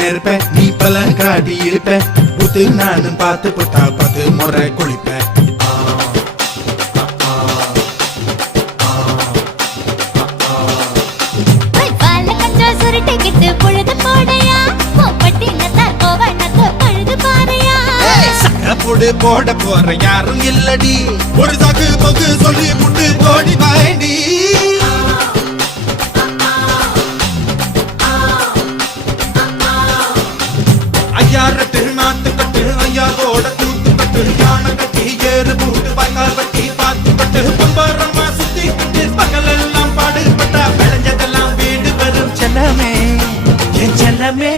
நெருப்ப நீ பல காட்டி இருப்ப புத்து நானும் பார்த்து புட்டா 10 முறை குளிப்ப போட போற யாரும் இல்லடி ஒரு சாக்கு போக்கு சொல்லி புட்டு ஓடி வாண்டி ஐயாரட்டு நாத்து கட்டு ஐயாவோட தூத்து கட்டு யானை கட்டி ஏறு பூட்டு பாய்க்கால் வட்டி பார்த்து கட்டு பம்பரமா சுத்தி கட்டு பகலெல்லாம் பாடுபட்டா விளைஞ்சதெல்லாம் வீடு வரும் செல்லமே என் செல்லமே